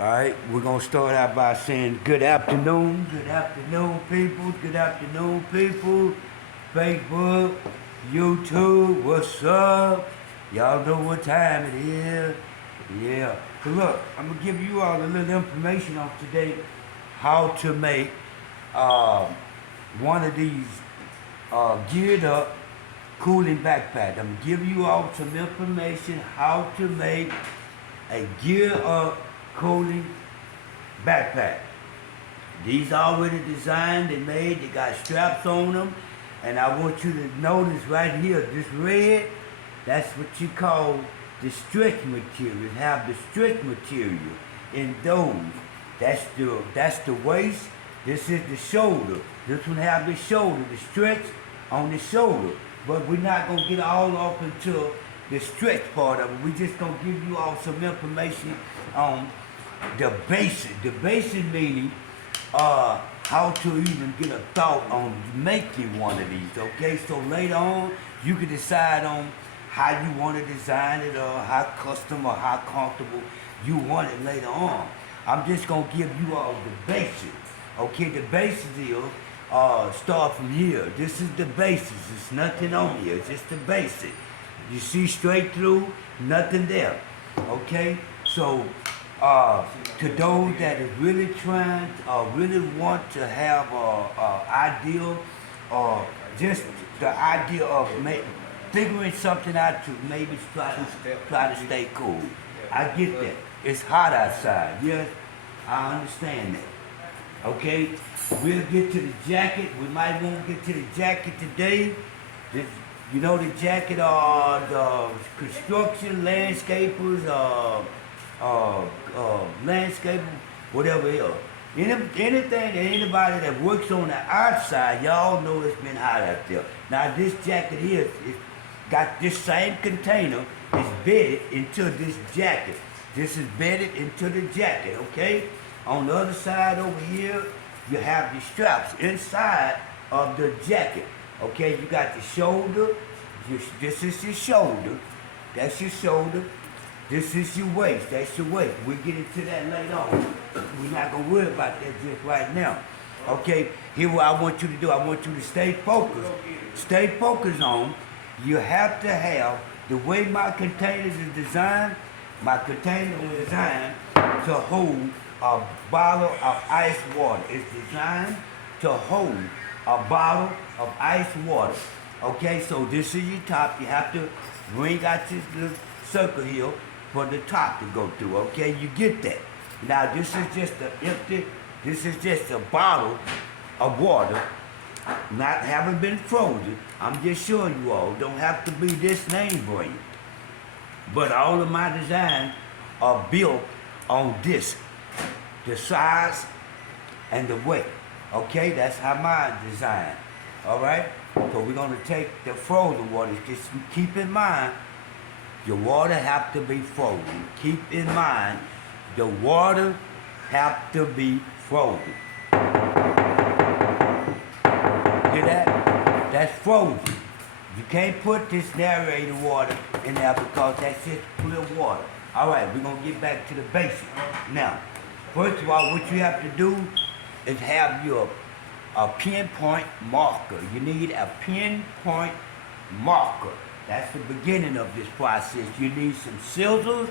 All right, we're gonna start out by saying good afternoon, people, good afternoon, people. Facebook, YouTube, what's up? Y'all know what time it is. Yeah. So look, I'm gonna give you all a little information on today how to make uh, one of these geared up cooling backpack. I'm gonna give you all some information how to make a gear up cooling backpack. These already designed and made, they got straps on them. And I want you to notice right here, this red, that's what you call the stretch material. It have the stretch material in those. That's the waist. This is the shoulder. This one have the shoulder, the stretch on the shoulder. But we're not gonna get all up into the stretch part of it. We just gonna give you all some information on the basic. The basic meaning how to even get a thought on making one of these, okay? So later on, you can decide on how you want to design it or how custom or how comfortable you want it later on. I'm just gonna give you all the basics, okay? The basics is, start from here. This is the basics, it's nothing on here, it's just the basic. You see straight through, nothing there, okay? So, to those that is really trying, really want to have a ideal, or just the idea of figuring something out to maybe try to stay cool. I get that. It's hot outside. Yes, I understand that. Okay, we'll get to the jacket. We might want to get to the jacket today. You know the jacket are the construction landscapers, landscaper, whatever else. Anything that anybody that works on the outside, y'all know it's been hot out there. Now this jacket here, it's got this same container, it's bedded into this jacket. This is bedded into the jacket, okay? On the other side over here, you have the straps inside of the jacket. Okay, you got the shoulder, this is your shoulder, that's your shoulder. This is your waist, that's your waist. We'll get into that later on. We're not gonna worry about that just right now. Okay, here what I want you to do, I want you to stay focused. Stay focused on, you have to have, the way my containers is designed, my container is designed to hold a bottle of ice water. It's designed to hold a bottle of ice water. Okay, so this is your top. You have to bring out this little circle here for the top to go through, okay? You get that. Now this is just this is just a bottle of water, not having been frozen. I'm just showing you all, don't have to be this name brand. But all of my designs are built on this, the size and the weight, okay? That's how mine designed, all right? So we're gonna take the frozen water. Just keep in mind, your water have to be frozen. Keep in mind, the water have to be frozen. Hear that? That's frozen. You can't put this narrator water in there because that's just clear water. All right, we're gonna get back to the basics. Now, first of all, what you have to do is have a pinpoint marker. You need a pinpoint marker. That's the beginning of this process. You need some scissors.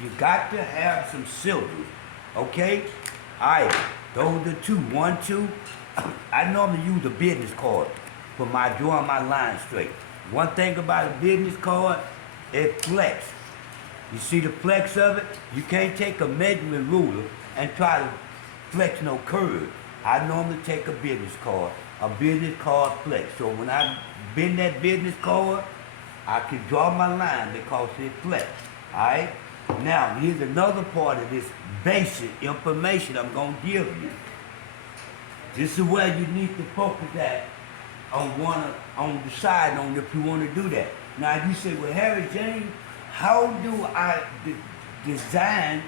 You got to have some scissors, okay? All right, those are two, 1, 2. I normally use a business card for my drawing my line straight. One thing about a business card, it flex. You see the flex of it? You can't take a measurement ruler and try to flex no curve. I normally take a business card flex. So when I bend that business card, I can draw my line because it flex, all right? Now, here's another part of this basic information I'm gonna give you. This is where you need to focus at on the side on if you wanna do that. Now, you say, well, Harry James, how do I design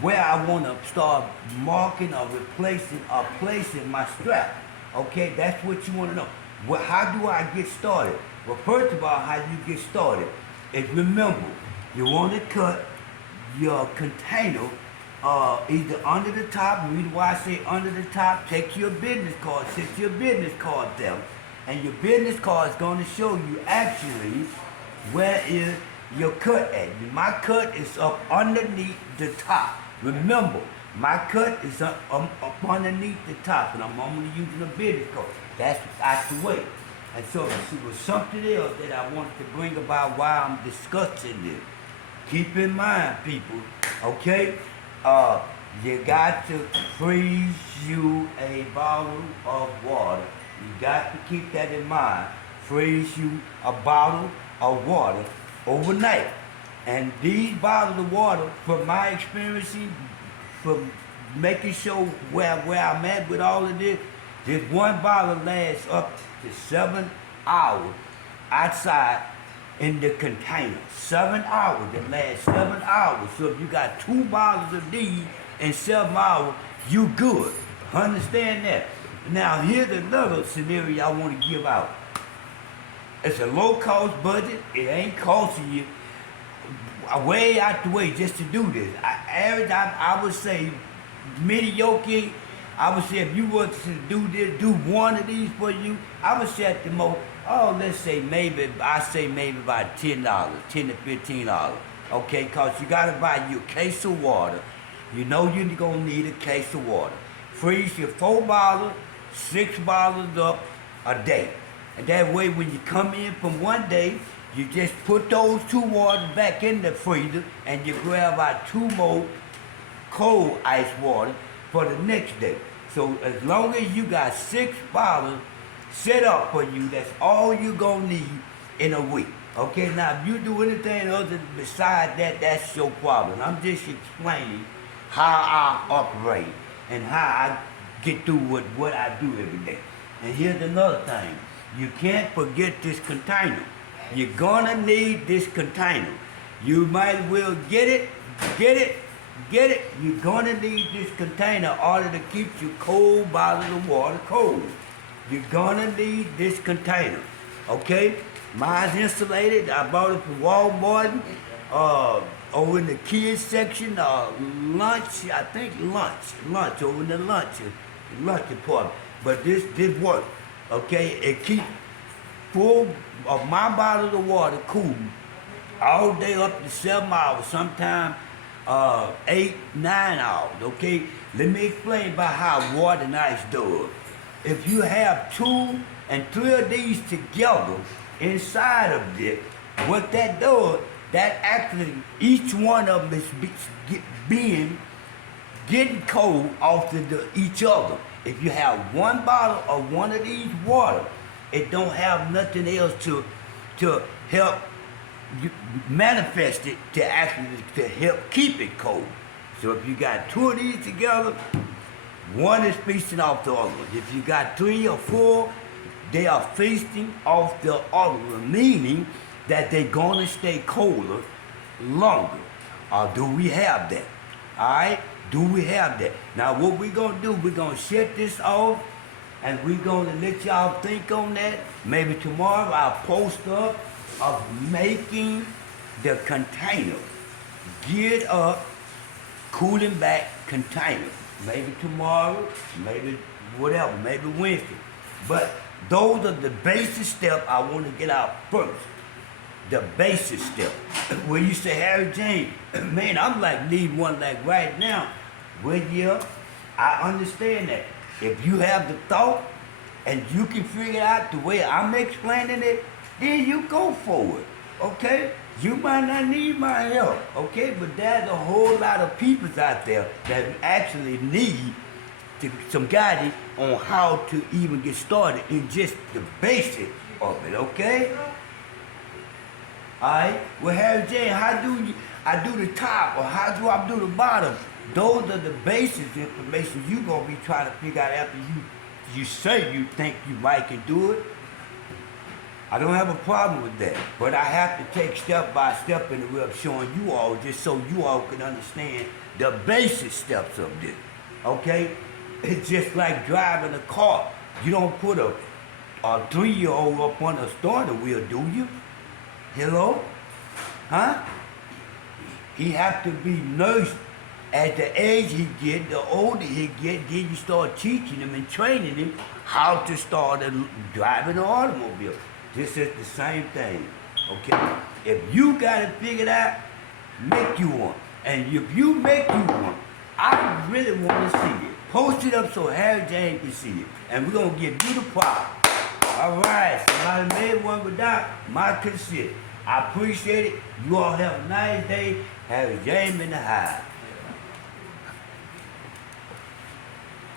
where I wanna start marking or replacing or placing my strap? Okay, that's what you wanna know. Well, how do I get started? Well, first of all, how you get started is remember, you want to cut your container either under the top. The reason why I say under the top, take your business card, sit your business card there, and your business card is going to show you actually where is your cut at. My cut is up underneath the top. Remember, my cut is up underneath the top, and I'm only using a business card. That's out the way. And so it was something else that I wanted to bring about while I'm discussing this. Keep in mind, people, okay? You got to freeze you a bottle of water. You got to keep that in mind. Freeze you a bottle of water overnight. And these bottles of water, from my experience, from making sure where I'm at with all of this one bottle lasts up to 7 hours outside in the container. 7 hours, it lasts 7 hours. So if you got 2 bottles of these in 7 hours, you good. Understand that? Now here's another scenario I want to give out. It's a low cost budget. It ain't costing you way out the way just to do this. I would say mediocre. I would say if you were to do this, do one of these for you, I would say at the most, let's say maybe about $10, $10 to $15. Okay, cause you gotta buy you a case of water. You know you're gonna need a case of water. Freeze your 4 bottles, 6 bottles up a day. And that way when you come in from one day, you just put those 2 waters back in the freezer and you grab out 2 more cold ice water for the next day. So as long as you got 6 bottles set up for you, that's all you're gonna need in a week. Okay, now if you do anything other besides that, that's your problem. I'm just explaining how I operate and how I get through with what I do every day. And here's another thing. You can't forget this container. You're gonna need this container. You might as well get it. You're gonna need this container in order to keep your cold bottles of water cold. You're gonna need this container, okay? Mine's insulated. I bought it from Walmart. Over in the kids section, lunch over in the lunch department. But this works, okay? It keeps full of my bottles of water cool all day up to 7 hours, sometimes 8, 9 hours, okay? Let me explain about how water and ice does. If you have 2 and 3 of these together inside of this, what that does, that actually each one of them is getting cold off each other. If you have 1 bottle of one of these water, it don't have nothing else to help manifest it to help keep it cold. So if you got 2 of these together, one is feasting off the other. If you got 3 or 4, they are feasting off the other, meaning that they're gonna stay colder longer. Or do we have that? All right? Do we have that? Now what we're gonna do, we're gonna shut this off and we're gonna let y'all think on that. Maybe tomorrow I'll post up of making the container, geared up, cooling back container. Maybe tomorrow, maybe whatever, maybe Wednesday. But those are the basic steps I want to get out first. The basic step. When you say, Harry James, man, I'm like need one like right now. Well, yeah, I understand that. If you have the thought and you can figure out the way I'm explaining it, then you go for it, okay? You might not need my help, okay? But there's a whole lot of people out there that actually need some guidance on how to even get started in just the basic of it, okay? All right? Well, Harry J, how do I do the top or how do I do the bottom? Those are the basic information you're going to be trying to figure out after you say you think you might can do it. I don't have a problem with that, but I have to take step by step in the way of showing you all just so you all can understand the basic steps of this, okay? It's just like driving a car. You don't put a 3-year-old up on a starter wheel, do you? Hello? Huh? He have to be nursed At the age he get, the older he get, then you start teaching him and training him how to start driving an automobile. This is the same thing, okay? If you got it figured out, make you one. And if you make you one, I really want to see it. Post it up so Harry James can see it. And we're going to give you the prop. All right, somebody made one without my consent. I appreciate it. You all have a nice day. Harry James in the house.